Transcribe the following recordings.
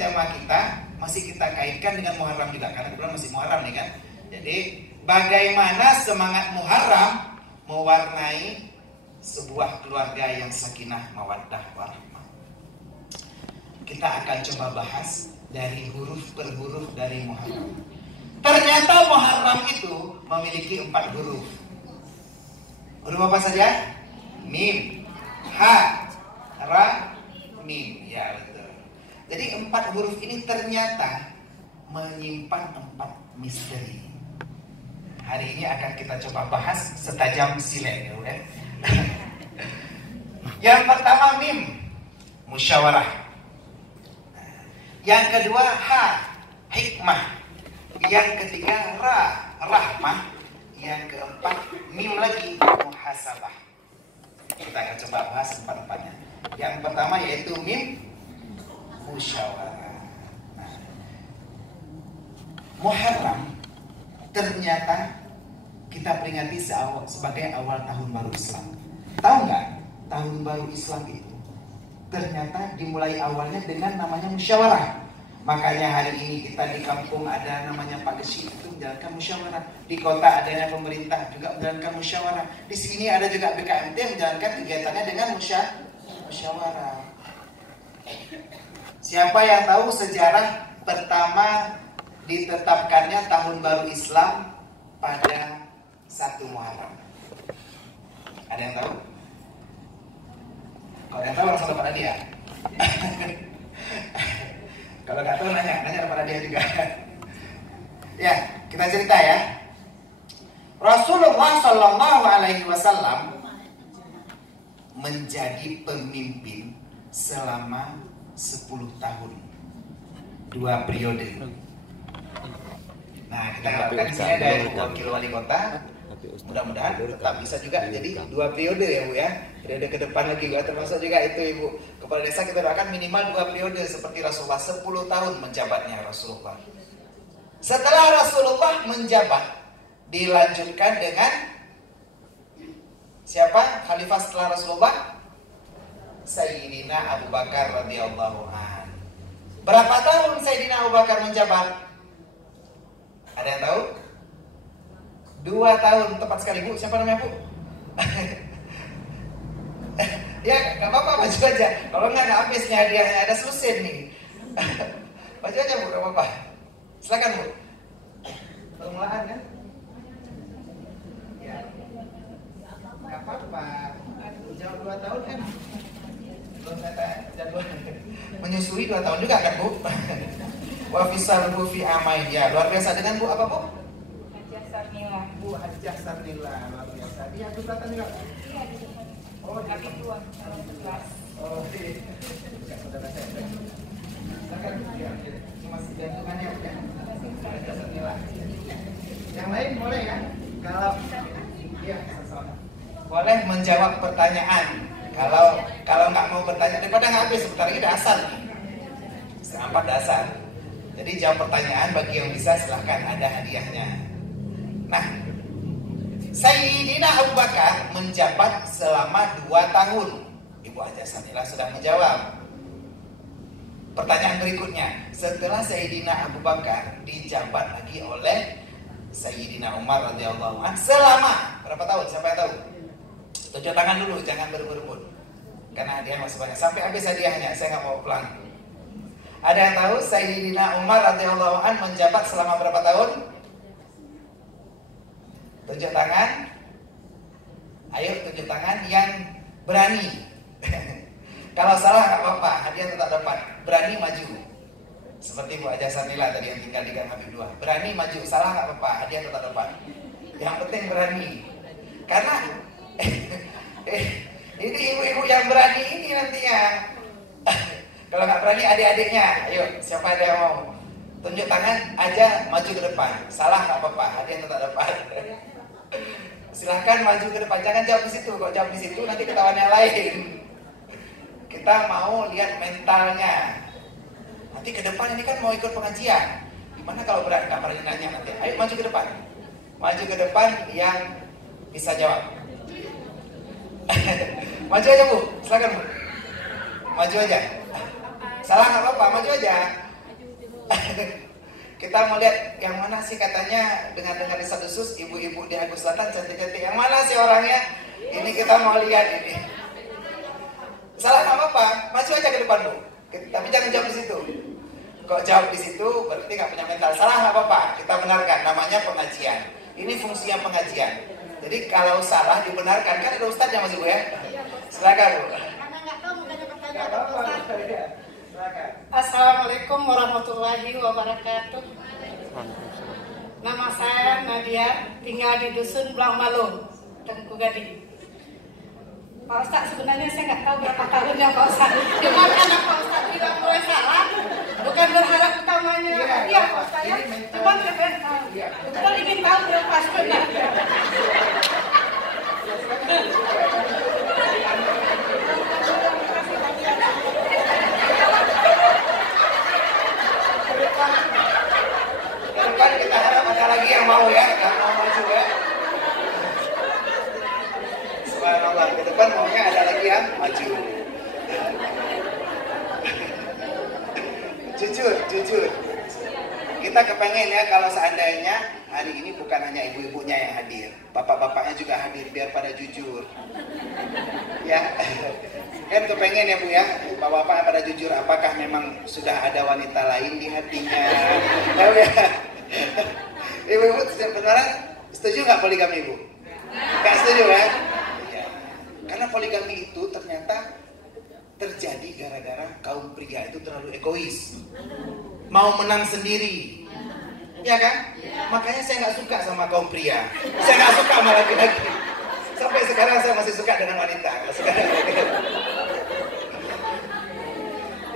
tema kita masih kita kaitkan dengan Muharram juga, karena kebetulan masih Muharram nih kan. Jadi bagaimana semangat Muharram mewarnai sebuah keluarga yang sakinah mawaddah warahmah. Kita akan coba bahas dari huruf per huruf dari Muharram. Ternyata Muharram itu memiliki 4 huruf. Huruf apa saja? Mim, ha, ra, mim. Ya betul. Jadi 4 huruf ini ternyata menyimpan 4 misteri. Hari ini akan kita coba bahas setajam silet ya. Yang pertama mim, musyawarah. Yang kedua ha, hikmah. Yang ketiga ra, rahmah. Yang keempat mim lagi, muhasabah. Kita akan coba bahas 4-empatnya. Yang pertama yaitu mim, musyawarah. Muharram ternyata kita peringati sebagai awal tahun baru Islam. Tahu nggak? Tahun baru Islam itu ternyata dimulai awalnya dengan namanya musyawarah. Makanya hari ini kita di kampung ada namanya Pak Gesi itu menjalankan musyawarah. Di kota adanya pemerintah juga menjalankan musyawarah. Di sini ada juga BKMT menjalankan kegiatannya dengan musyawarah. Siapa yang tahu sejarah pertama ditetapkannya tahun baru Islam pada 1 Muharram? Ada yang tahu? Kalau yang tahu langsung dapat hadiah. Kalau nggak tahu nanya kepada dia juga. Ya, kita cerita ya. Rasulullah Shallallahu Alaihi Wasallam menjadi pemimpin selama 10 tahun, 2 periode. Nah, kita harapkan di sini ada wakil wali kota. Mudah-mudahan tetap bisa juga jadi 2 periode ya Bu ya. Periode ke depan lagi juga termasuk juga itu Ibu. Kepala desa kita doakan minimal 2 periode seperti Rasulullah, 10 tahun menjabatnya Rasulullah. Setelah Rasulullah menjabat, dilanjutkan dengan siapa? Khalifah setelah Rasulullah? Sayyidina Abu Bakar radhiyallahu anhu. Berapa tahun Sayyidina Abu Bakar menjabat? Ada yang tahu? 2 tahun, tepat sekali Bu. Siapa namanya Bu? Ya, gak apa-apa, maju aja. Kalau nggak habisnya hadiahnya ada selusin nih. Maju aja Bu, gak apa-apa. Silakan Bu. Permulaan kan? Ya. Gak apa-apa. Jauh 2 tahun kan? Belum kata jadwal. Menyusui 2 tahun juga kan Bu? Wa fisalhu fi amain. Ya, luar biasa. Dengan Bu apa Bu? Hajjah Sarnila. Bu Hajjah Sarnila, luar biasa. Dia di belakang juga. Iya di depan. Oh, Tapi tua, tahun 11. Oh, iya. Saudara saya. Silakan ya. Masih jantungannya ya. Hajjah Sarnila. Yang lain boleh kan? Kalau iya, sama. Boleh menjawab pertanyaan. Kalau nggak mau bertanya, daripada nggak habis sebentar lagi udah asar nih. Setengah 4 dasar. Jadi jawab pertanyaan, bagi yang bisa silahkan, ada hadiahnya. Nah, Sayyidina Abu Bakar menjabat selama 2 tahun. Ibu Hajjah Sarnila sudah menjawab. Pertanyaan berikutnya, setelah Sayyidina Abu Bakar dijabat lagi oleh Sayyidina Umar radhiyallahu anhu selama berapa tahun? Siapa yang tahu? Tunjuk tangan dulu, jangan berebut-rebut. Karena hadiah masih banyak. Sampai habis hadiahnya, saya nggak mau pulang. Ada yang tahu Sayyidina Umar radhiyallahu anhu menjabat selama berapa tahun? Tunjuk tangan. Ayo tunjuk tangan yang berani. Kalau salah nggak apa-apa, hadiah tetap dapat. Berani maju. Seperti Bu Hajjah Sarnila tadi yang tinggal di Gang Habib 2. Berani maju, salah nggak apa-apa, hadiah tetap dapat. Yang penting berani. Karena ini ibu-ibu yang berani ini nantinya. Kalau nggak berani adik-adiknya, ayo siapa ada yang mau? Tunjuk tangan aja, maju ke depan. Salah nggak apa-apa, hadiah tetap dapat. Silahkan maju ke depan, jangan jawab di situ. Kalau jawab di situ nanti ketahuan yang lain. Kita mau lihat mentalnya. Nanti ke depan ini kan mau ikut pengajian. Gimana kalau berat nggak berani nanya nanti? Ayo maju ke depan. Maju ke depan yang bisa jawab. Maju aja Bu, silakan Bu. Maju aja. Salah nggak apa-apa, maju aja. Kita mau lihat yang mana sih katanya dengan desas-desus ibu-ibu di Agus Selatan cantik-cantik. Yang mana sih orangnya? Ini kita mau lihat ini. Salah nggak apa-apa, maju aja ke depan Bu. Tapi jangan jawab di situ. Kok jawab di situ berarti nggak punya mental. Salah nggak apa-apa, kita benarkan. Namanya pengajian. Ini fungsinya pengajian. Jadi kalau salah dibenarkan, kan ada ustadz yang masih Bu ya. Silakan Bu. Assalamualaikum warahmatullahi wabarakatuh. Nama saya Nadia, tinggal di Dusun Belang Malung, Tengku Gading. Pak Ustadz, sebenarnya saya nggak tahu berapa tahunnya Pak Ustadz. Cuma karena Pak Ustadz tidak boleh salah, bukan berharap utamanya hadiah Pak Ustadz ya. Cuma saya pengen tahu, betul ingin tahu berapa sebenarnya. Depan kita harap ada lagi yang mau ya, yang mau maju ya. Subhanallah, ke depan maunya ada lagi yang maju. Jujur. Kita kepengen ya kalau seandainya hari ini bukan hanya ibu-ibunya yang hadir, bapak-bapaknya juga hadir biar pada jujur. Ya, kan kepengen ya Bu ya, bapak-bapak pada jujur. Apakah memang sudah ada wanita lain di hatinya? Tahu ya? Ibu-ibu beneran setuju nggak poligami Ibu? Nggak setuju ya? Iya. Karena poligami itu ternyata terjadi gara-gara kaum pria itu terlalu egois, mau menang sendiri, ya kan? Makanya saya nggak suka sama kaum pria, saya nggak suka sama laki-laki. Sampai sekarang saya masih suka dengan wanita.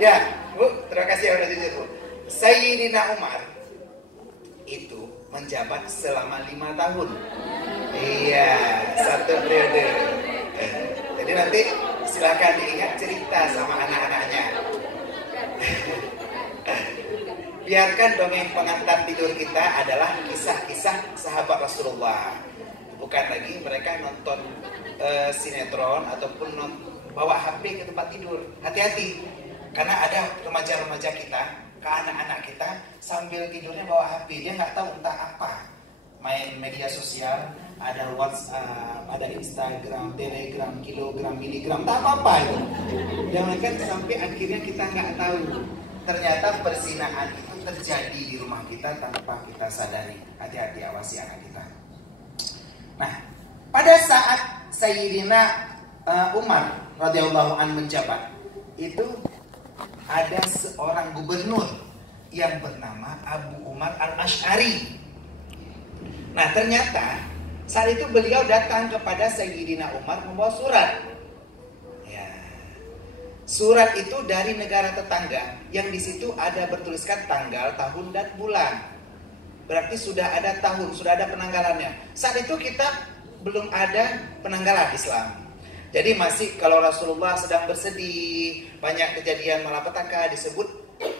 Ya, Bu, terima kasih yang udah jujur Bu. Sayyidina Umar itu menjabat selama 5 tahun. Iya, 1 periode. Jadi nanti silakan diingat cerita sama anak-anaknya. Biarkan dongeng pengantar tidur kita adalah kisah-kisah sahabat Rasulullah. Bukan lagi mereka nonton sinetron ataupun bawa HP ke tempat tidur. Hati-hati, karena ada remaja-remaja kita, ke anak-anak kita sambil tidurnya bawa HP. Dia nggak tahu entah apa, main media sosial, ada WhatsApp, ada Instagram, Telegram, kilogram, miligram, tak apa-apa itu. Jangan kan sampai akhirnya kita nggak tahu. Ternyata perzinahan itu terjadi di rumah kita tanpa kita sadari. Hati-hati, awasi anak kita. Nah, pada saat Sayyidina Umar radhiyallahu an menjabat, itu ada seorang gubernur yang bernama Abu Umar Al-Asy'ari. Nah, ternyata saat itu beliau datang kepada Sayyidina Umar membawa surat. Ya. Surat itu dari negara tetangga yang di situ ada bertuliskan tanggal, tahun dan bulan. Berarti sudah ada tahun, sudah ada penanggalannya. Saat itu kita belum ada penanggalan Islam. Jadi masih kalau Rasulullah sedang bersedih, banyak kejadian malapetaka disebut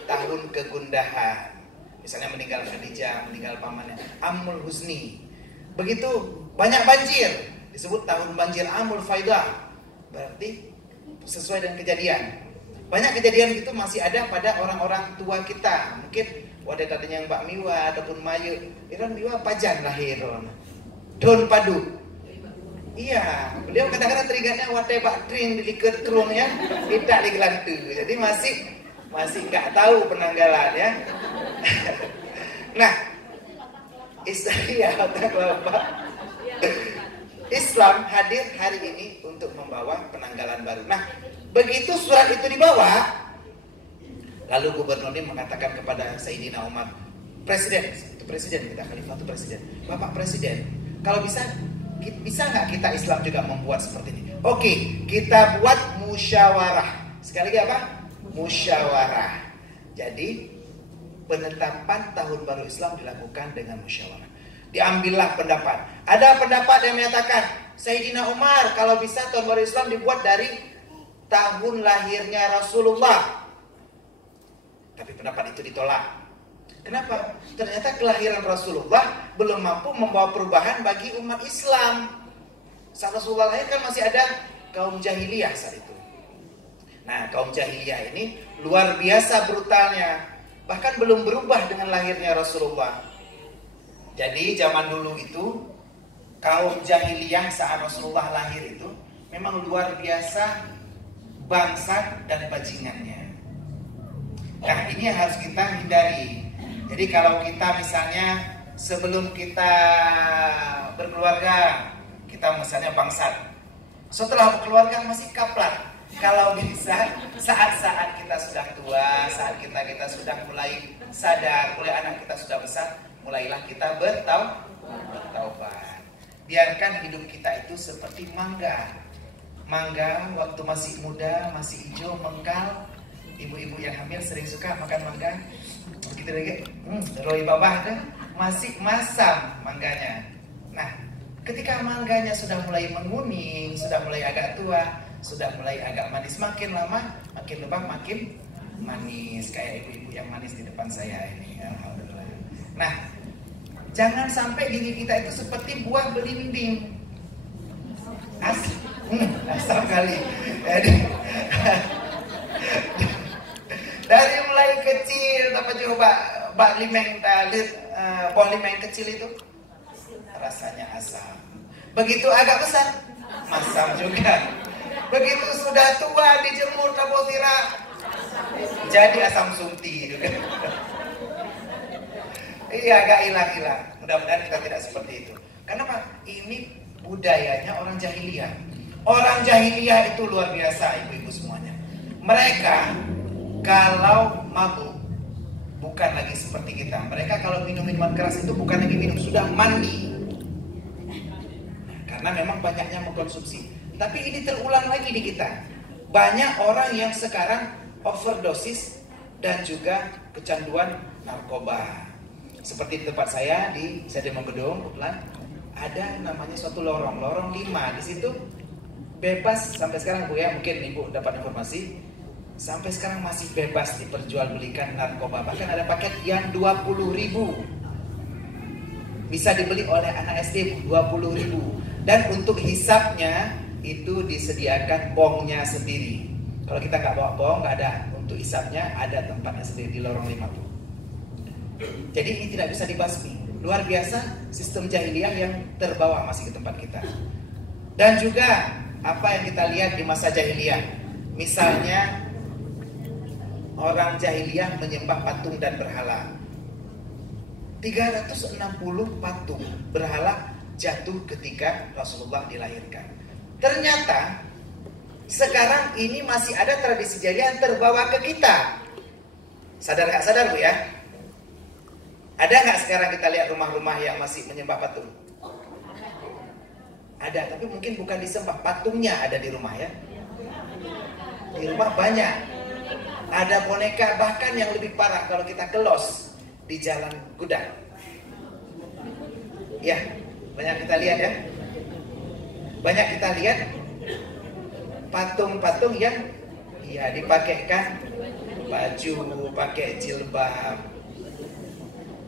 tahun kegundahan. Misalnya meninggal Khadijah, meninggal pamannya, Amul Huzni. Begitu banyak banjir, disebut tahun banjir Amul Faidah. Berarti sesuai dengan kejadian. Banyak kejadian itu masih ada pada orang-orang tua kita. Mungkin wadah tadinya yang Mbak Miwa ataupun Mayu, Iron Miwa pajan lahir. Don padu. Iya, beliau kadang-kadang teringatnya wadah Pak Trin diliket kerungnya, tidak digelantu. Jadi masih nggak tahu penanggalan ya. Nah, Islam hadir hari ini untuk membawa penanggalan baru. Nah, begitu surat itu dibawa, lalu gubernur ini mengatakan kepada Sayyidina Umar, Presiden, itu presiden kita, khalifah itu presiden. Bapak Presiden, kalau bisa nggak kita Islam juga membuat seperti ini? Oke, kita buat musyawarah. Sekali lagi apa? Musyawarah. Jadi penetapan tahun baru Islam dilakukan dengan musyawarah. Diambillah pendapat. Ada pendapat yang menyatakan Sayyidina Umar kalau bisa tahun baru Islam dibuat dari tahun lahirnya Rasulullah. Tapi pendapat itu ditolak. Kenapa? Ternyata kelahiran Rasulullah belum mampu membawa perubahan bagi umat Islam. Saat Rasulullah lahir kan masih ada kaum jahiliyah saat itu. Nah, kaum jahiliyah ini luar biasa brutalnya. bahkan belum berubah dengan lahirnya Rasulullah. Jadi zaman dulu itu kaum jahiliyah saat Rasulullah lahir itu memang luar biasa bangsa dan bajingannya. Nah, ini yang harus kita hindari. Jadi kalau kita misalnya sebelum kita berkeluarga, kita misalnya bangsat. Setelah berkeluarga masih kaplak. Kalau bisa saat-saat kita sudah tua, saat kita sudah mulai sadar, mulai anak kita sudah besar, mulailah kita bertaubat. Biarkan hidup kita itu seperti mangga. Mangga waktu masih muda, masih hijau, mengkal. Ibu-ibu yang hamil sering suka makan mangga. Begitu lagi, roi bawah deh, masih masam mangganya. Nah, ketika mangganya sudah mulai menguning, sudah mulai agak tua, sudah mulai agak manis, makin lama makin lebah, makin manis. Kayak ibu-ibu yang manis di depan saya ini, alhamdulillah. Nah, jangan sampai diri kita itu seperti buah belimbing. Asam kali. Dari mulai kecil, apa coba buah limeng kecil itu rasanya asam. Begitu agak besar, masam juga. Begitu sudah tua dijemur tabur tirak, jadi asam sunti juga. Iya, agak hilang-hilang. Mudah-mudahan kita tidak seperti itu. Kenapa? Ini budayanya orang jahiliyah. Orang jahiliyah itu luar biasa, ibu-ibu semuanya. Mereka kalau mabuk bukan lagi seperti kita. Mereka kalau minum minuman keras itu bukan lagi minum, sudah mandi. Karena memang banyaknya mengkonsumsi. Tapi ini terulang lagi di kita. Banyak orang yang sekarang overdosis dan juga kecanduan narkoba. Seperti di tempat saya di Sademang Gedung, kebetulan ada namanya suatu lorong 5. Di situ bebas sampai sekarang Bu ya, mungkin Ibu dapat informasi. Sampai sekarang masih bebas diperjualbelikan narkoba. Bahkan ada paket yang 20.000. Bisa dibeli oleh anak SD 20.000. Dan untuk hisapnya itu disediakan bongnya sendiri. Kalau kita nggak bawa bong, nggak ada untuk hisapnya, ada tempatnya sendiri di lorong 5 Bu. Jadi ini tidak bisa dibasmi. Luar biasa sistem jahiliyah yang terbawa masih ke tempat kita. Dan juga apa yang kita lihat di masa jahiliyah. Misalnya orang jahiliyah menyembah patung dan berhala. 360 patung berhala jatuh ketika Rasulullah dilahirkan. Ternyata sekarang ini masih ada tradisi jahiliyah yang terbawa ke kita. Sadar nggak sadar Bu ya? Ada nggak sekarang kita lihat rumah-rumah yang masih menyembah patung? Ada, tapi mungkin bukan disembah, patungnya ada di rumah ya. Di rumah banyak. Ada boneka, bahkan yang lebih parah kalau kita ke los di Jalan Gudang. Ya, banyak kita lihat ya. Banyak kita lihat patung-patung yang ya dipakaikan baju, pakai jilbab.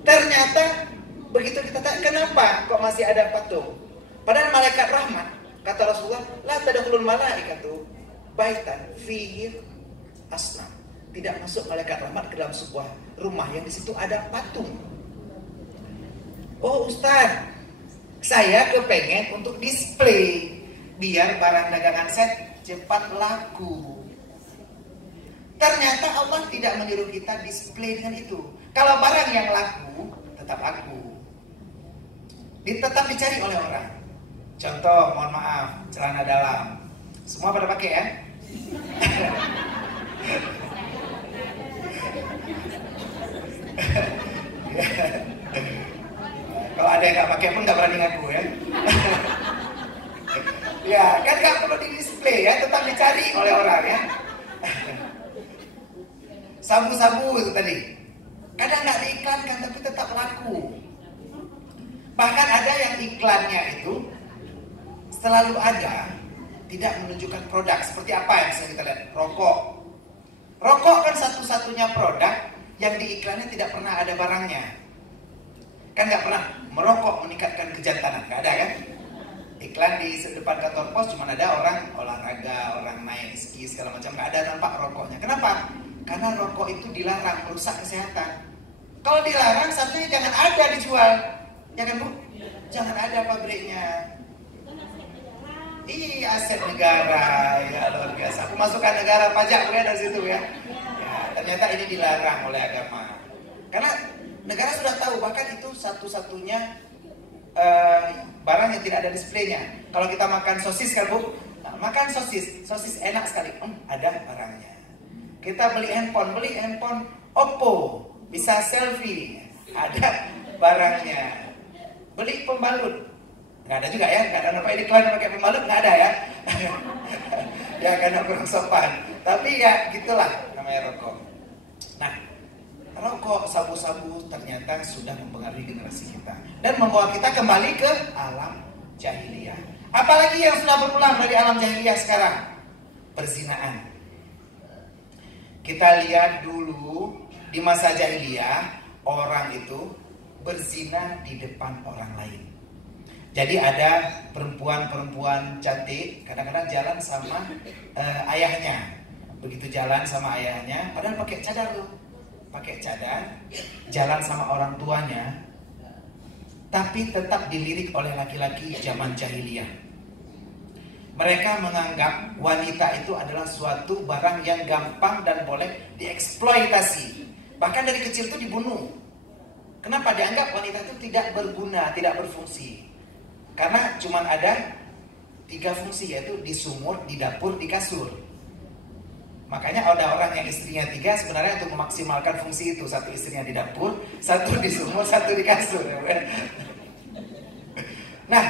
Ternyata begitu kita tanya kenapa kok masih ada patung? Padahal malaikat rahmat, kata Rasulullah, la tadkhulul malaikatu baitan fihi asnam. Tidak masuk malaikat rahmat ke dalam sebuah rumah yang di situ ada patung. Oh Ustaz, saya kepengen untuk display biar barang dagangan saya cepat laku. Ternyata Allah tidak menyuruh kita display dengan itu. Kalau barang yang laku, tetap laku. Tetap dicari oleh orang. Contoh, mohon maaf, celana dalam. Semua pada pakai ya? Kalau ada yang nggak pakai pun nggak berani ngaku ya. Ya, kan nggak perlu di display ya, tetap dicari oleh orang ya. Sabu-sabu itu tadi, kadang nggak diiklankan tapi tetap laku. Bahkan ada yang iklannya itu selalu ada, tidak menunjukkan produk. Seperti apa yang bisa kita lihat? Rokok. Rokok kan satu-satunya produk yang di iklannya tidak pernah ada barangnya. Kan nggak pernah merokok meningkatkan kejantanan, nggak ada kan? Iklan di depan kantor pos cuma ada orang olahraga, orang naik ski segala macam, nggak ada nampak rokoknya. Kenapa? Karena rokok itu dilarang, merusak kesehatan. Kalau dilarang, seharusnya jangan ada dijual. Ya kan Bu? Jangan ada pabriknya. Iya, aset negara, ya luar biasa. Pemasukan negara pajak ya dari situ ya. Ya, ternyata ini dilarang oleh agama. Karena negara sudah tahu, bahkan itu satu-satunya barang yang tidak ada displaynya. Kalau kita makan sosis kan Bu, nah, makan sosis enak sekali, ada barangnya. Kita beli handphone Oppo, bisa selfie, ada barangnya. Beli pembalut, nggak ada juga ya, nggak ada apa iklan pakai pembalut, nggak ada ya. Ya karena kurang sopan. Tapi ya gitulah namanya rokok. Nah, rokok, sabu-sabu ternyata sudah mempengaruhi generasi kita dan membawa kita kembali ke alam jahiliyah. Apalagi yang sudah berulang dari alam jahiliyah sekarang, perzinaan. Kita lihat dulu di masa jahiliyah orang itu berzina di depan orang lain. Jadi ada perempuan-perempuan cantik kadang-kadang jalan sama ayahnya. Begitu jalan sama ayahnya, padahal pakai cadar tuh. Pakai cadar, jalan sama orang tuanya, tapi tetap dilirik oleh laki-laki zaman jahiliyah. Mereka menganggap wanita itu adalah suatu barang yang gampang dan boleh dieksploitasi. Bahkan dari kecil itu dibunuh. Kenapa? Dianggap wanita itu tidak berguna, tidak berfungsi. Karena cuma ada 3 fungsi, yaitu di sumur, di dapur, di kasur. Makanya ada orang yang istrinya 3 sebenarnya untuk memaksimalkan fungsi itu. 1 istrinya di dapur, 1 di sumur, 1 di kasur. Nah,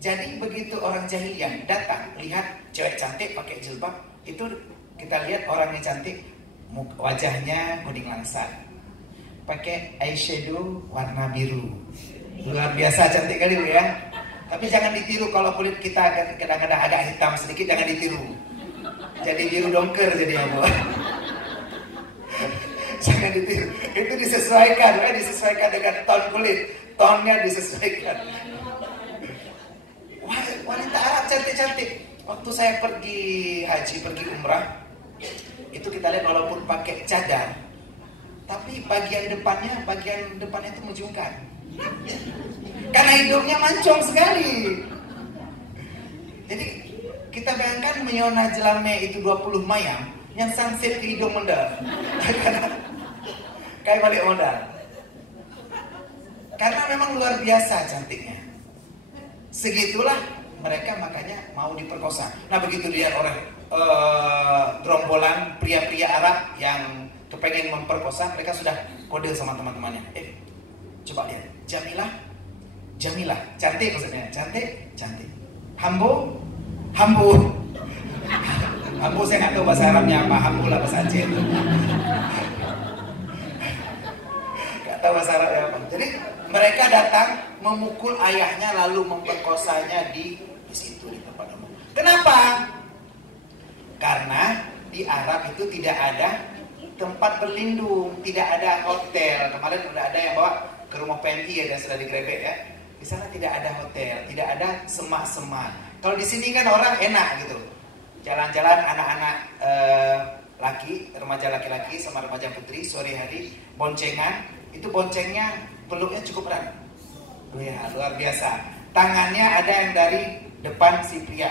jadi begitu orang jahiliyah datang lihat cewek cantik pakai jilbab, itu kita lihat orangnya cantik, wajahnya kuning langsat, pakai eyeshadow warna biru, luar biasa cantik kali ya. Tapi jangan ditiru, kalau kulit kita kadang-kadang agak hitam sedikit, jangan ditiru. Jadi biru dongker jadi Bu. Jangan ditiru. Itu disesuaikan, disesuaikan dengan ton kulit, tonnya disesuaikan. Wanita Arab cantik-cantik. Waktu saya pergi haji, pergi umrah, itu kita lihat walaupun pakai cadar, tapi bagian depannya itu menjungkar. Karena hidungnya mancung sekali. Jadi kita bayangkan menyona jelame itu 20 mayang yang sangsit ke hidung modal. Kayak balik modal. Karena memang luar biasa cantiknya. Segitulah mereka makanya mau diperkosa. Nah begitu lihat orang gerombolan pria-pria Arab yang kepengen memperkosa, mereka sudah kode sama teman-temannya. Coba lihat, Jamilah, cantik maksudnya, cantik. Hambo saya nggak tahu bahasa Arabnya apa, hambo lah bahasa Aceh itu. Nggak tahu bahasa Arabnya apa. Jadi mereka datang memukul ayahnya lalu memperkosanya di situ di tempat umum. Kenapa? Karena di Arab itu tidak ada tempat berlindung, tidak ada hotel. Kemarin udah ada yang bawa ke rumah PMI ya, sudah digrebek ya. Di sana tidak ada hotel, tidak ada semak-semak. Kalau di sini kan orang enak gitu, jalan-jalan anak-anak laki, remaja laki-laki sama remaja putri sore hari boncengan, itu boncengnya peluknya cukup erat. Ya, luar biasa. Tangannya ada yang dari depan si pria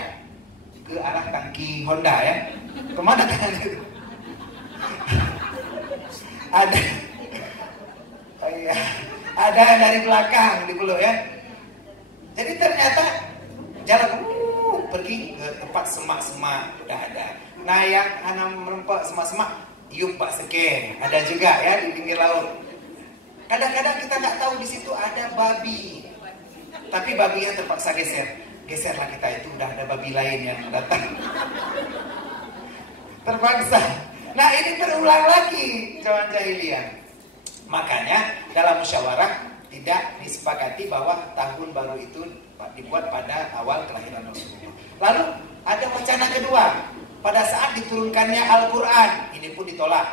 ke arah tangki Honda ya. Kemana tangannya itu? Ada yang dari belakang di peluk ya. Jadi ternyata jalan pergi ke tempat semak-semak udah ada. Nah yang anak merempak semak-semak, yuk Pak Seke, ada juga ya di pinggir laut. Kadang-kadang kita nggak tahu di situ ada babi, tapi babinya terpaksa geserlah kita, itu udah ada babi lain yang datang. Terpaksa. Nah ini terulang lagi zaman jahiliyah. Makanya dalam musyawarah tidak disepakati bahwa tahun baru itu dibuat pada awal kelahiran Rasulullah. Lalu ada wacana kedua, pada saat diturunkannya Al-Quran, ini pun ditolak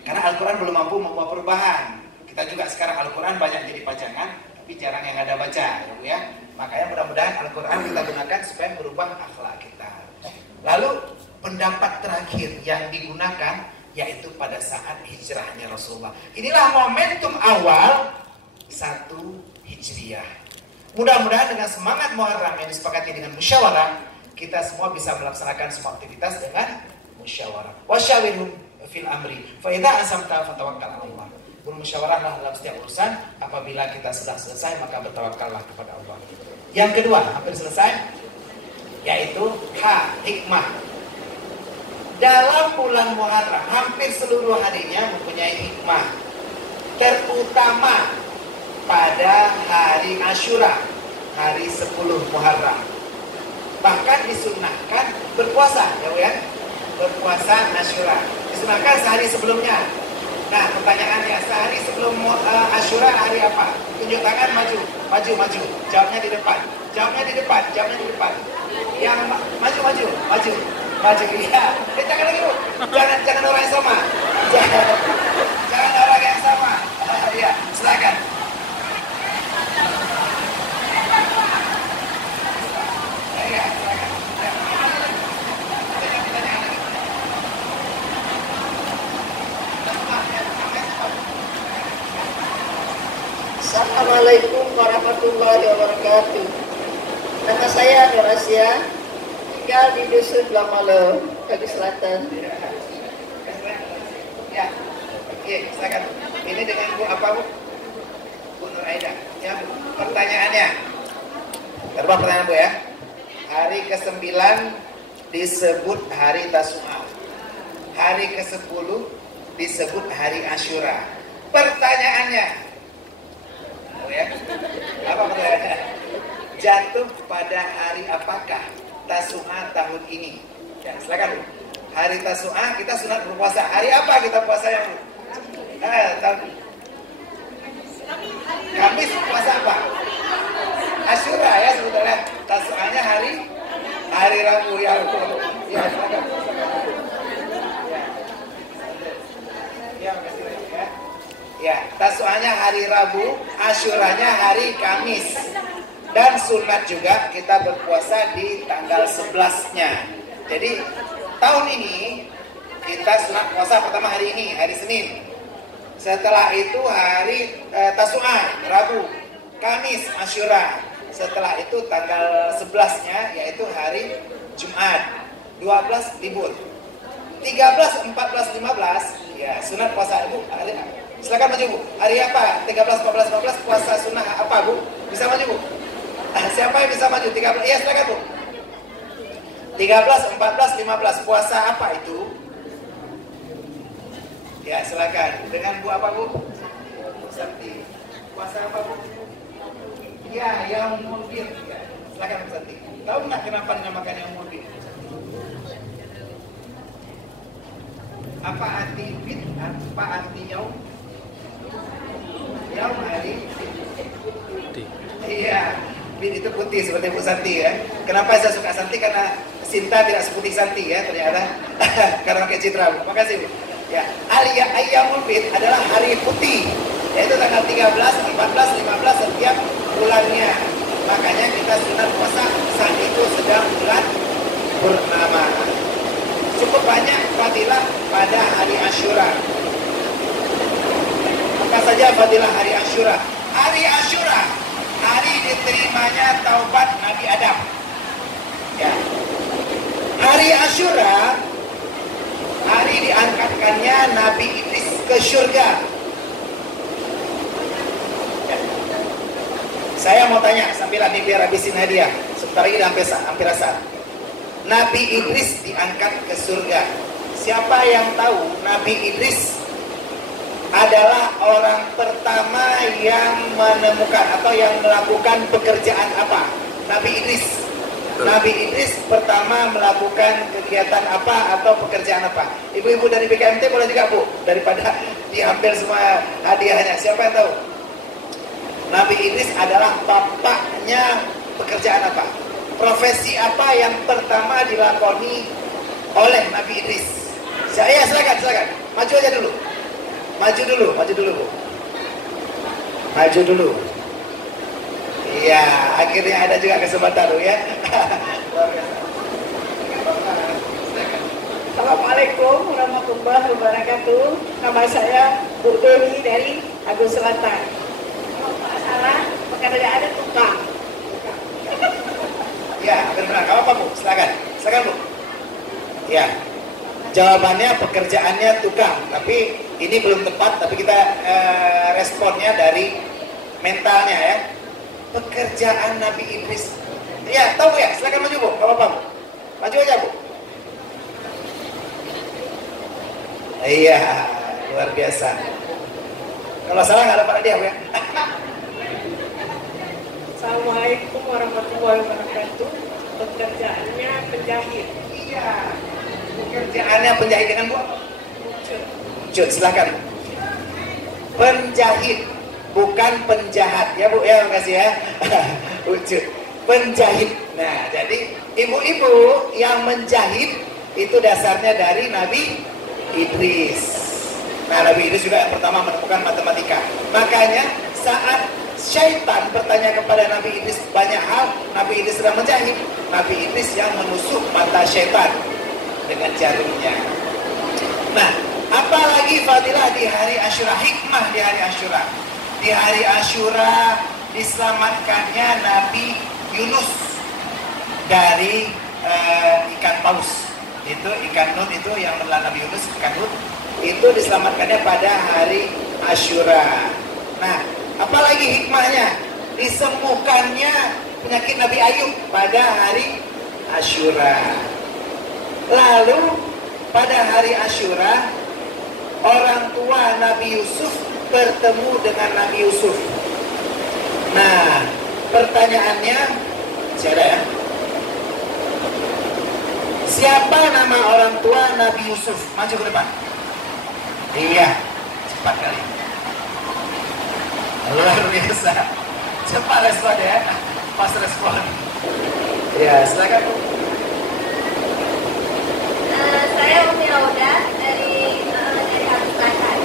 karena Al-Quran belum mampu membawa perubahan. Kita juga sekarang Al-Quran banyak jadi pajangan, tapi jarang yang ada baca ya. Makanya mudah-mudahan Al-Quran kita gunakan supaya merubah akhlak kita. Lalu pendapat terakhir yang digunakan yaitu pada saat hijrahnya Rasulullah. Inilah momentum awal 1 Hijriah. Mudah-mudahan dengan semangat Muharram yang disepakati dengan musyawarah, kita semua bisa melaksanakan semua aktivitas dengan musyawarah. Wasyawirhum fil amri fa idza azamta fatawakkal 'ala Allah. Bermusyawarahlah dalam setiap urusan. Apabila kita sudah selesai, maka bertawakallah kepada Allah. Yang kedua, hampir selesai, yaitu hikmah. Dalam bulan Muharram, hampir seluruh harinya mempunyai hikmah. Terutama pada hari Asyura, hari 10 Muharram. Bahkan disunahkan berpuasa, ya, berpuasa Asyura. Disunahkan sehari sebelumnya. Nah, pertanyaannya, sehari sebelum Asyura hari apa? Tunjuk tangan, maju. Jawabnya di depan. Yang maju. Iya. Jangan lagi, Bu. Jangan orang yang sama. Jangan orang yang sama. Iya, silakan. Iya, silakan. Assalamualaikum warahmatullahi wabarakatuh. Nama saya Nur Asia, tinggal di Dusun Blamalo, Kaki Selatan. Ya, oke, silakan. Ini dengan Bu apa, Bu? Bu Nur Aida. Ya, Bu. Pertanyaannya. Terima pertanyaan, Bu, ya. Hari ke-9 disebut hari Tasu'a. Hari ke-10 disebut hari Asyura. Pertanyaannya, ya, apa pertanyaannya? Jatuh pada hari apakah Tasu'a tahun ini? Ya, silakan, Bu. Hari Tasu'a kita sunat berpuasa. Hari apa kita puasanya, Bu? Kamis puasa apa? Asyura, ya, sebetulnya. Tasu'anya hari Rabu, ya. Ya, silakan. Ya, Tasu'anya hari Rabu, Asyuranya hari Kamis. Dan sunat juga kita berpuasa di tanggal 11-nya. Jadi tahun ini kita sunat puasa pertama hari ini, hari Senin. Setelah itu hari Tasu'a, Rabu, Kamis, Asyura. Setelah itu tanggal 11-nya yaitu hari Jumat. 12 libur. 13, 14, 15 ya sunat puasa, Bu. Silakan maju, Bu. Hari apa? 13, 14, 15 puasa sunnah apa, Bu? Bisa maju, Bu? Siapa yang bisa maju? 13. Iya, silakan, Bu. 13, 14, 15 puasa apa itu? Ya, silakan. Dengan Bu apa, Bu? Santi. Puasa apa, Bu? Ya, yang mungkin. Ya, silakan, Bu Santi. Tahu nggak kenapa dinamakan yang mungkin? Apa arti bid? Apa arti yaum? Yaum hari putih. Iya, bid itu putih seperti Bu Santi, ya. Kenapa saya suka Santi? Karena Sinta tidak seputih Santi, ya, ternyata. Karena pakai citra, Bu. Makasih, Bu. Ya, Ayyamul Bid adalah hari putih, yaitu tanggal 13, 14, 15 setiap bulannya. Makanya kita sunat puasa saat itu sedang bulan purnama. Cukup banyak fadilah pada hari Asyura. Apa saja fadilah hari Asyura? Hari Asyura, hari diterimanya taubat Nabi Adam. Ya. Hari Asyura, hari diangkatkannya Nabi Idris ke surga. Ya. Saya mau tanya sambil Abi biar habisin hadiah. Sebentar lagi hampir asar. Nabi Idris diangkat ke surga. Siapa yang tahu Nabi Idris adalah orang pertama yang menemukan atau yang melakukan pekerjaan apa? Nabi Idris. Nabi Idris pertama melakukan kegiatan apa atau pekerjaan apa? Ibu-ibu dari BKMT boleh juga, Bu, daripada diambil semua hadiahnya. Siapa yang tahu? Nabi Idris adalah bapaknya pekerjaan apa? Profesi apa yang pertama dilakoni oleh Nabi Idris? Saya silakan. Maju aja dulu. Maju dulu, Bu. Maju dulu. Iya, akhirnya ada juga kesempatan, Bu, ya. Luar biasa. Assalamualaikum warahmatullahi wabarakatuh. Nama saya Bu Dewi dari Agus Selatan. Kalau nggak salah, pekerjaan tukang. Ya, benar. Gak apa-apa, Bu. Silakan. Silakan, Bu. Ya. Jawabannya pekerjaannya tukang. Tapi ini belum tepat, tapi kita responnya dari mentalnya ya. Pekerjaan Nabi Idris. Ya, tahu Bu ya? Silakan maju, Bu. Gak apa-apa, Bu. Maju aja, Bu. Iya, luar biasa. Kalau salah nggak dapat hadiah, Bu ya. Assalamualaikum warahmatullahi wabarakatuh. Pekerjaannya penjahit. Iya. Pekerjaannya penjahit dengan Bu. Cut, silakan. Penjahit, bukan penjahat ya Bu ya, makasih ya. Cut, penjahit. Nah, jadi ibu-ibu yang menjahit itu dasarnya dari Nabi Idris. Nah, Nabi Idris juga yang pertama menemukan matematika. Makanya saat syaitan bertanya kepada Nabi Idris banyak hal, Nabi Idris sedang menjahit. Nabi Idris yang menusuk mata syaitan dengan jarumnya. Nah, apalagi fadilah di hari Asyura, hikmah di hari Asyura. Di hari Asyura diselamatkannya Nabi Yunus dari ikan paus. Itu ikan Nun itu yang menelan Nabi Yunus, ikan Nun itu diselamatkannya pada hari Asyura. Nah, apalagi hikmahnya? Disembuhkannya penyakit Nabi Ayub pada hari Asyura. Lalu pada hari Asyura orang tua Nabi Yusuf bertemu dengan Nabi Yusuf. Nah, pertanyaannya siapa ya? Siapa nama orang tua Nabi Yusuf? Maju ke depan. Iya, cepat kali. Luar biasa. Cepat respon ya. Pas respon. Ya, silakan Bu. Saya Umi Rauda dari Agus Selatan.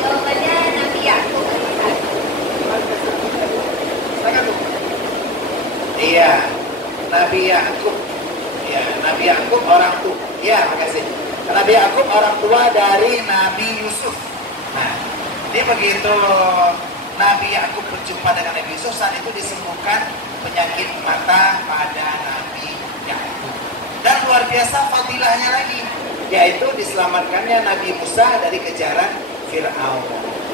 Jawabannya Nabi Yakub alaihissalam. Silakan Bu. Iya, Nabi Yakub. Ya, Nabi Yakub orang tua. Ya, makasih. Nabi Yakub orang tua dari Nabi Yusuf. Nah, ini begitu Nabi Yakub berjumpa dengan Nabi Yusuf, saat itu disembuhkan penyakit mata pada Nabi Yakub. Dan luar biasa fadilahnya lagi, yaitu diselamatkannya Nabi Musa dari kejaran Fir'aun.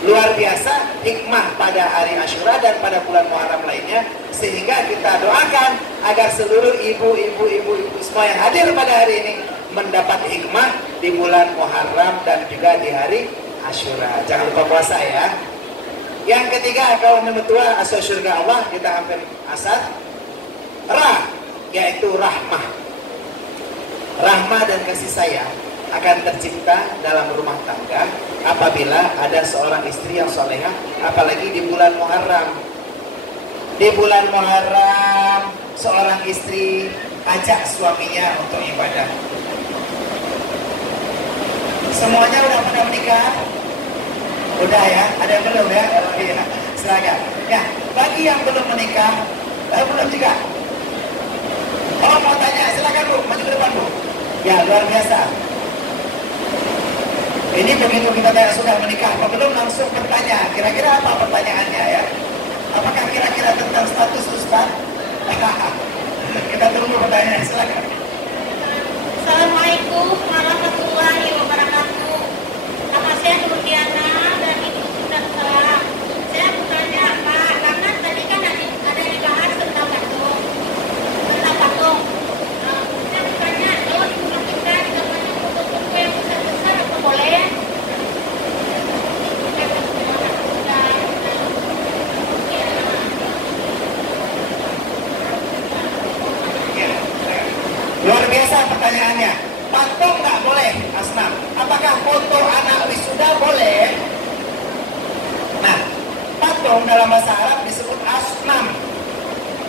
Luar biasa hikmah pada hari Asyura dan pada bulan Muharram lainnya, sehingga kita doakan agar seluruh ibu-ibu semua yang hadir pada hari ini mendapat hikmah di bulan Muharram dan juga di hari Asyura. Jangan lupa puasa ya. Yang ketiga, kalau memetua asal surga Allah, kita hampir asal yaitu rahmah. Rahmah dan kasih sayang akan tercipta dalam rumah tangga apabila ada seorang istri yang solehah, apalagi di bulan Muharram. Di bulan Muharram, seorang istri ajak suaminya untuk ibadah. Semuanya udah pada menikah? Udah ya? Ada yang belum ya? Ya. Silakan. Ya, bagi yang belum menikah, belum juga. Oh, mau tanya, silakan Bu, maju ke depan Bu. Ya, luar biasa. Ini begitu kita tanya sudah menikah apa belum, langsung bertanya. Kira-kira apa pertanyaannya ya? Apakah kira-kira tentang status Ustaz? Kita tunggu pertanyaannya, silakan. Assalamualaikum warahmatullahi wabarakatuh. Nama saya Nurdiana dan Ibu Sudah Salam. Saya bertanya Pak, karena tadi kan ada dibahas tentang patung. Saya bertanya, kalau di rumah kita banyak foto-foto yang besar-besar apa boleh? Luar biasa pertanyaannya. Patung nggak boleh, asnam. Apakah foto anak wisuda boleh? Nah, patung dalam bahasa Arab disebut asnam.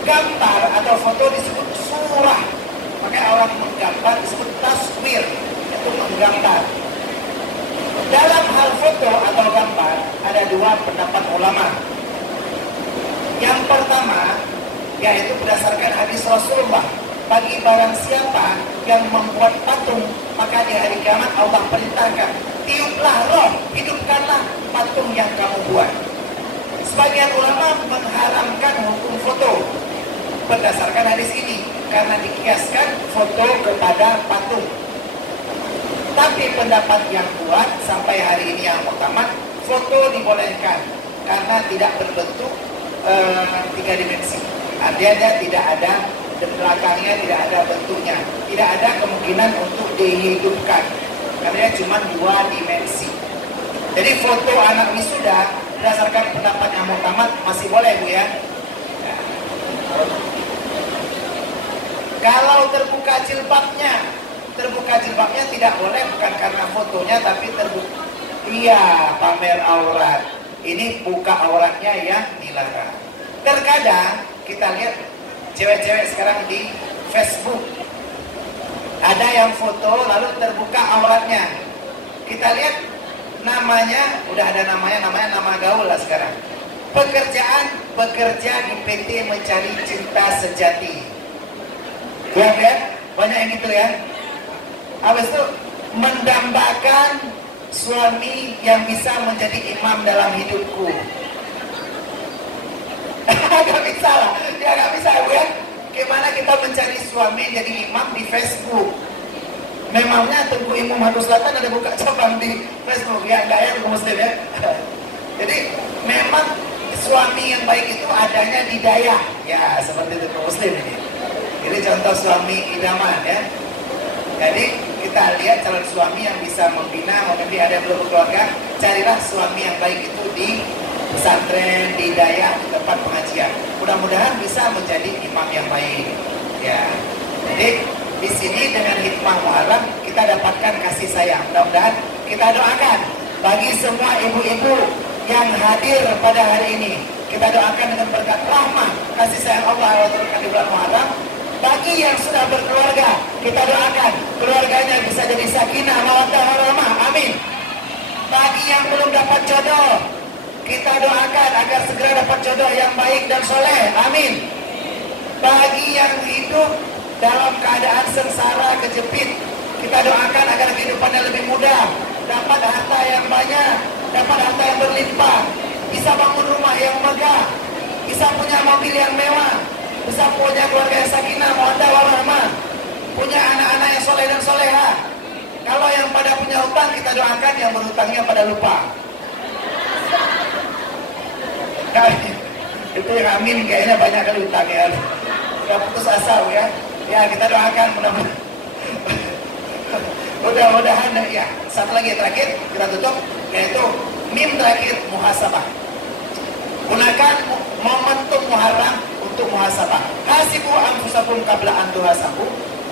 Gambar atau foto disebut surah. Makanya orang menggambar disebut taswir, itu menggambar. Dalam hal foto atau gambar ada dua pendapat ulama. Yang pertama, yaitu berdasarkan hadis Rasulullah bagi barang siapa yang membuat patung, maka di hari kiamat Allah perintahkan, tiuplah roh, hidupkanlah patung yang kamu buat. Sebagian ulama mengharamkan hukum foto berdasarkan hadis ini, karena dikiaskan foto kepada patung. Tapi pendapat yang kuat sampai hari ini yang utama, foto dibolehkan karena tidak berbentuk 3 dimensi. Artinya tidak ada belakangnya, tidak ada bentuknya, tidak ada kemungkinan untuk dihidupkan karena cuma 2 dimensi. Jadi foto anak wisuda berdasarkan pendapat yang utama masih boleh, Bu ya. Kalau terbuka jilbabnya tidak boleh, bukan karena fotonya, tapi terbuka. Iya, pamer aurat. Ini buka auratnya yang dilarang. Terkadang kita lihat cewek-cewek sekarang di Facebook, ada yang foto lalu terbuka auratnya. Kita lihat namanya, udah ada namanya nama gaul lah sekarang. Bekerja di PT Mencari Cinta Sejati. Ya kan? Banyak yang gitu ya. Habis itu mendambakan suami yang bisa menjadi imam dalam hidupku. Gak bisa lah. Ya gak bisa, ya. Gimana kita mencari suami jadi imam di Facebook? Memangnya Tengku Imam Harus Selatan ada buka cabang di Facebook? Ya enggak ya, Tengku Muslim ya. Jadi memang suami yang baik itu adanya di daya. Ya seperti Tengku Muslim ini. Ini contoh suami idaman ya. Jadi kita lihat calon suami yang bisa membina, mungkin ada yang belum berkeluarga, carilah suami yang baik itu di pesantren, di daya, di tempat pengajian. Mudah-mudahan bisa menjadi imam yang baik. Ya. Jadi di sini dengan hikmah Muharram kita dapatkan kasih sayang. Mudah-mudahan kita doakan bagi semua ibu-ibu yang hadir pada hari ini. Kita doakan dengan berkat rahmah kasih sayang Allah di bulan Muharram. Bagi yang sudah berkeluarga, kita doakan keluarganya bisa jadi sakinah, mawaddah, warahmah. Amin. Bagi yang belum dapat jodoh, kita doakan agar segera dapat jodoh yang baik dan soleh. Amin. Bagi yang hidup dalam keadaan sengsara, kejepit, kita doakan agar kehidupannya lebih mudah, dapat harta yang banyak, dapat harta yang berlimpah, bisa bangun rumah yang megah, bisa punya mobil yang mewah, bisa punya keluarga yang sakinah, mawaddah, warahmah, punya anak-anak yang soleh dan soleha. Kalau yang pada punya hutang, kita doakan yang berhutangnya pada lupa. Itu yang amin kayaknya banyak kali hutang ya. Udah putus asa ya. Ya kita doakan mudah-mudahan ya. Satu lagi terakhir kita tutup, yaitu mim terakhir, muhasabah. Gunakan momentum Muharram untuk muhasabah. Hasibu anfusakum qabla an tuhasabu.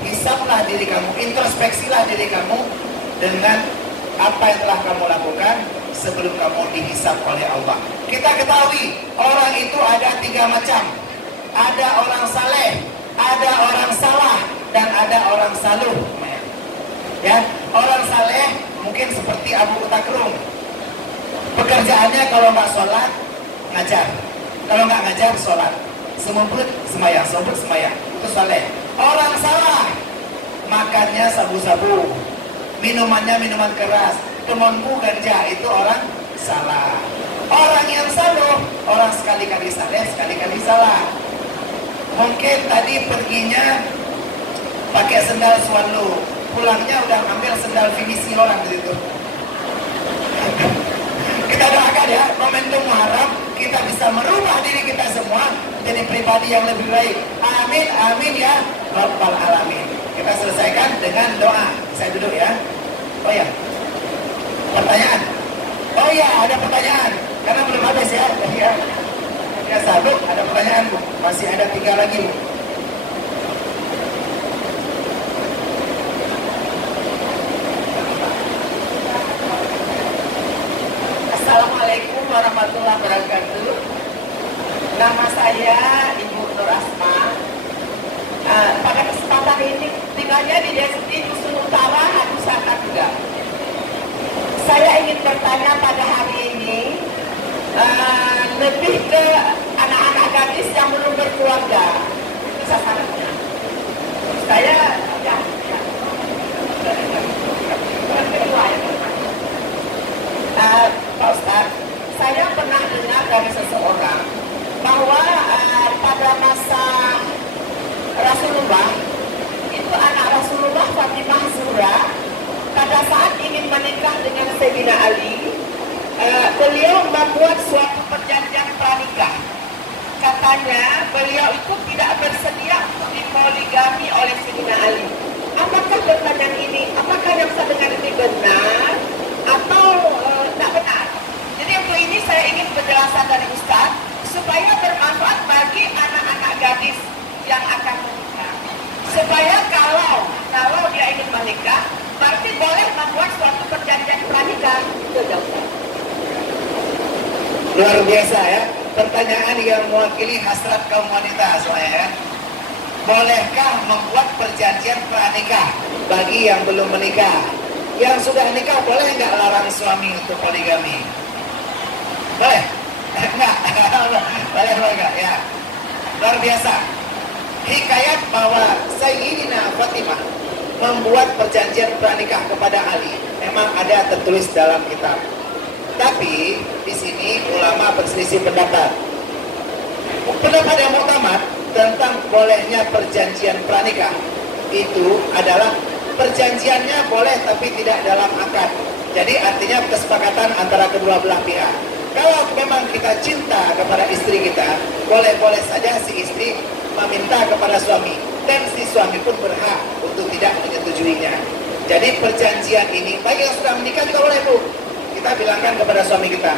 Hisablah diri kamu, introspeksilah diri kamu dengan apa yang telah kamu lakukan sebelum kamu dihisab oleh Allah. Kita ketahui orang itu ada 3 macam. Ada orang saleh, ada orang salah, dan ada orang saluh. Ya, orang saleh mungkin seperti Abu Takrung. Pekerjaannya kalau nggak sholat ngajar, kalau nggak ngajar sholat, semumput semayang, semumput semayang, itu saleh. Orang salah, makannya sabu-sabu, minumannya minuman keras, temanku ganja, itu orang salah. Orang yang saluh, orang sekali-kali saleh, sekali-kali salah. Mungkin tadi perginya pakai sendal swallow, pulangnya udah ngambil sendal finisi orang gitu. Kita doakan ya, momentum Muharram kita bisa merubah diri kita semua jadi pribadi yang lebih baik. Amin, amin ya Rabbal Alamin. Kita selesaikan dengan doa. Saya duduk ya. Oh ya, pertanyaan. Oh ya, ada pertanyaan. Karena belum habis ya. Ya satu, ada pertanyaan Bu. Masih ada 3 lagi Bu. Assalamualaikum warahmatullahi wabarakatuh. Nama saya Ibu Nur Asma. Pada kesempatan ini tinggalnya di Dusun Utara, Agusaka juga. Saya ingin bertanya pada hari ini lebih ke anak-anak gadis yang belum berkeluarga. Itu sasarannya. Saya ya. Yang kedua ya. Pak Ustadz, saya pernah dengar dari seseorang bahwa pada masa Rasulullah itu anak Rasulullah Fatimah Zura pada saat ingin menikah dengan Sayyidina Ali, beliau membuat suatu perjanjian pranikah. Katanya beliau itu tidak bersedia untuk dipoligami oleh Sayyidina Ali. Apakah pertanyaan ini, apakah yang saya dengar ini benar atau tidak benar? Jadi untuk ini saya ingin penjelasan dari Ustaz supaya bermanfaat bagi anak-anak gadis yang akan menikah. Supaya kalau dia ingin menikah, berarti boleh membuat suatu perjanjian pranikah. Itu Ustaz. Luar biasa ya, pertanyaan yang mewakili hasrat kaum wanita soalnya ya. Bolehkah membuat perjanjian pranikah bagi yang belum menikah? Yang sudah nikah boleh nggak larang suami untuk poligami? Boleh? Enggak? Boleh nggak? Ya. Luar biasa. Hikayat bahwa Sayyidina Fatimah membuat perjanjian pranikah kepada Ali memang ada tertulis dalam kitab. Tapi di sini ulama berselisih pendapat. Pendapat yang utama tentang bolehnya perjanjian pranikah itu adalah perjanjiannya boleh tapi tidak dalam akad. Jadi artinya kesepakatan antara kedua belah pihak. Kalau memang kita cinta kepada istri kita, boleh-boleh saja si istri meminta kepada suami dan si suami pun berhak untuk tidak menyetujuinya. Jadi perjanjian ini bagi yang sudah menikah juga boleh, Bu. Kita bilangkan kepada suami kita,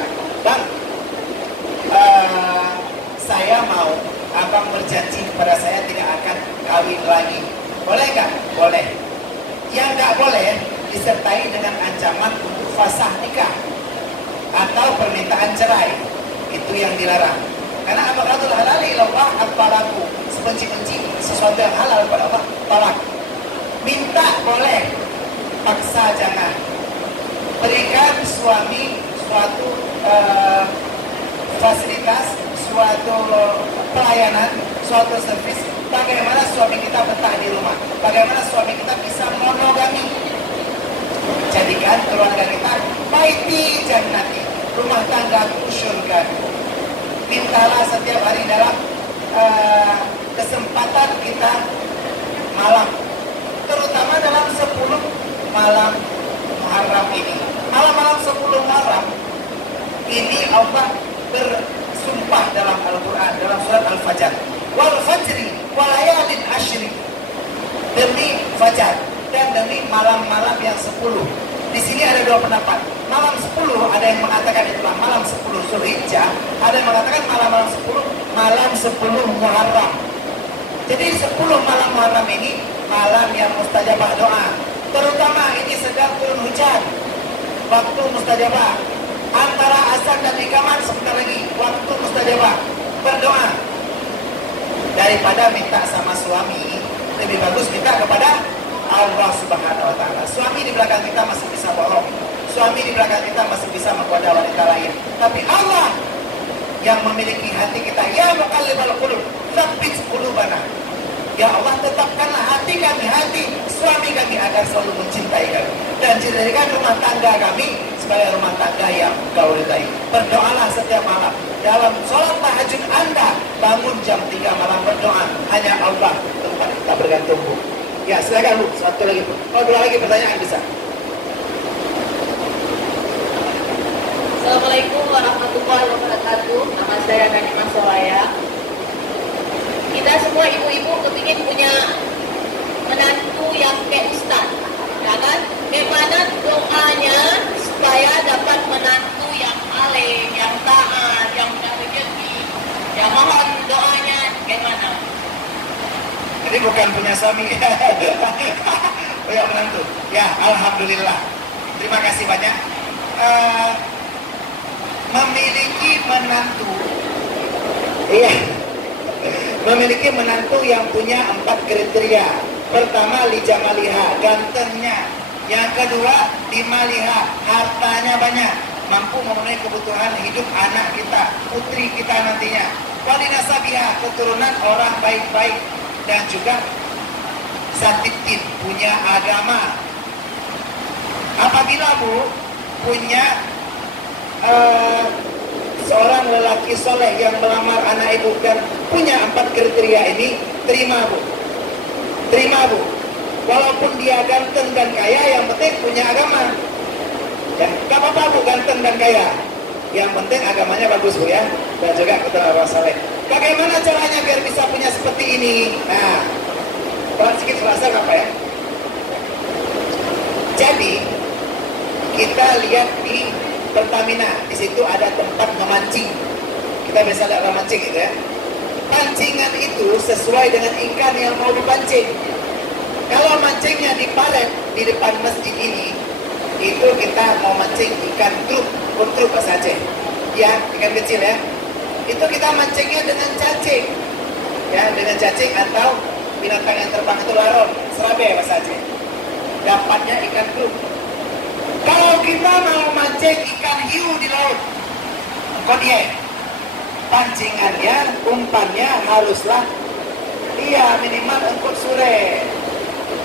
Bang, saya mau abang berjanji kepada saya tidak akan kawin lagi. Boleh nggak? Boleh. Yang nggak boleh disertai dengan ancaman untuk fasah nikah atau permintaan cerai. Itu yang dilarang. Karena abghadul halali ilallah at-talaqu. Sebenci-benci sesuatu yang halal pada Allah, talak. Minta boleh, paksa jangan. Berikan suami suatu fasilitas, suatu pelayanan, suatu servis. Bagaimana suami kita betah di rumah? Bagaimana suami kita bisa monogami? Jadikan keluarga kita baiti jannati, rumah tanggaku surgaku. Mintalah setiap hari dalam kesempatan kita malam, terutama dalam 10 malam Muharram ini. Malam-malam 10 Muharram ini Allah bersumpah dalam Al-Quran, dalam surat Al-Fajr, wal fajri walayalin ashri, demi fajar dan demi malam-malam yang 10. Di sini ada dua pendapat. Malam 10 ada yang mengatakan itulah malam 10 Zulhijjah, ada yang mengatakan malam-malam 10 malam 10 Muharram. Jadi 10 malam Muharram ini malam yang mustajabah doa. Terutama ini sedang turun hujan, waktu mustajabah. Antara azan dan iqamah sebentar lagi, waktu mustajabah. Berdoa. Daripada minta sama suami, lebih bagus minta kepada Allah Subhanahu wa Ta'ala. Suami di belakang kita masih bisa bohong, suami di belakang kita masih bisa menggoda wanita lain, tapi Allah yang memiliki hati kita. Ya muqallibal qulub, tsabbit qulubana. Ya Allah, tetapkanlah hati kami, hati suami kami agar selalu mencintai kami dan jadikan rumah tangga kami sebagai rumah tangga yang Kau ridai. Berdoalah setiap malam. Dalam sholat tahajud Anda bangun jam 3 malam berdoa. Hanya Allah tempat kita bergantung, Bu. Ya, silakan, Bu. Satu lagi, Bu. Kalau dua lagi pertanyaan bisa. Assalamualaikum warahmatullahi wabarakatuh. Nama saya Ganima Soraya. Kita semua ibu-ibu kepingin punya menantu yang kayak Ustaz, ya kan? Bagaimana doanya supaya dapat menantu yang alim, yang taat, yang punya rezeki? Ya mohon doanya bagaimana? Jadi bukan punya suami, punya menantu. Ya, alhamdulillah. Terima kasih banyak. Memiliki menantu, iya, memiliki menantu yang punya 4 kriteria. Pertama, lijamaliha, gantengnya. Yang kedua, dimaliha, hartanya banyak, mampu memenuhi kebutuhan hidup anak kita, putri kita nantinya. Walinasabiha, keturunan orang baik-baik dan juga Satidin, punya agama. Apabila Bu punya seorang lelaki soleh yang melamar anak ibu dan punya 4 kriteria ini, terima Bu. Terima Bu. Walaupun dia ganteng dan kaya, yang penting punya agama. Ya, gak apa-apa Bu ganteng dan kaya, yang penting agamanya bagus Bu ya. Dan juga keterangan orang soleh. Bagaimana caranya biar bisa punya seperti ini? Nah, pelan sedikit selasa apa ya? Jadi kita lihat di Pertamina, di situ ada tempat memancing. Kita biasa lihat orang mancing gitu ya. Pancingan itu sesuai dengan ikan yang mau dipancing. Kalau mancingnya di palet di depan masjid ini, itu kita mau mancing ikan truk, truk bahasa Aceh. Ya, ikan kecil ya. Itu kita mancingnya dengan cacing. Ya, dengan cacing atau binatang yang terbang itu laron, serabe bahasa Aceh. Dapatnya ikan truk. Kalau kita mau mancing ikan hiu di laut, kok dia pancingannya, umpannya haruslah minimal engkut sore,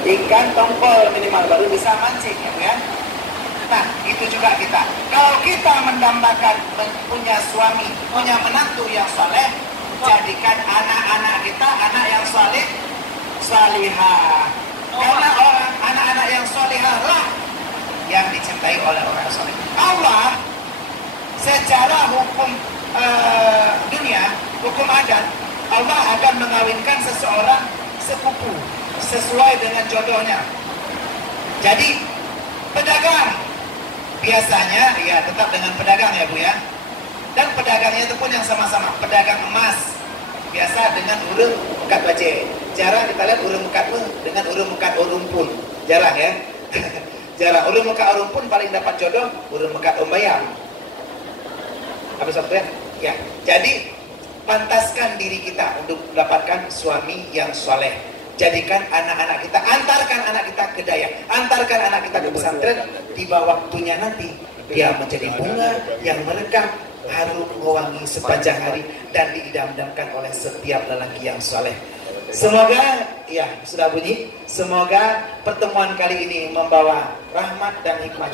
ikan tongkol minimal, baru bisa mancing ya. Nah, itu juga kita. Kalau kita mendambakan punya suami, punya menantu yang soleh, jadikan anak-anak kita anak yang soleh, salihah. Karena orang anak-anak yang solihah lah yang dicintai oleh orang soleh. Allah secara hukum dunia, hukum adat, Allah akan mengawinkan seseorang sepupu sesuai dengan jodohnya. Jadi pedagang biasanya ya tetap dengan pedagang ya Bu ya. Dan pedagangnya itu pun yang sama-sama, pedagang emas biasa dengan urung mekat bace. Jarang kita lihat urung mekat dengan urung mekat urung pun. Jarang ya. Jarang. Urung mekat urung pun paling dapat jodoh urung mekat ombayam. Habis waktu ya. Jadi pantaskan diri kita untuk mendapatkan suami yang soleh. Jadikan anak-anak kita, antarkan anak kita ke daya, antarkan anak kita ke pesantren. Tiba waktunya nanti dia menjadi bunga yang merekam, harum mewangi sepanjang hari dan diidam-idamkan oleh setiap lelaki yang soleh. Semoga ya sudah bunyi. Semoga pertemuan kali ini membawa rahmat dan hikmah.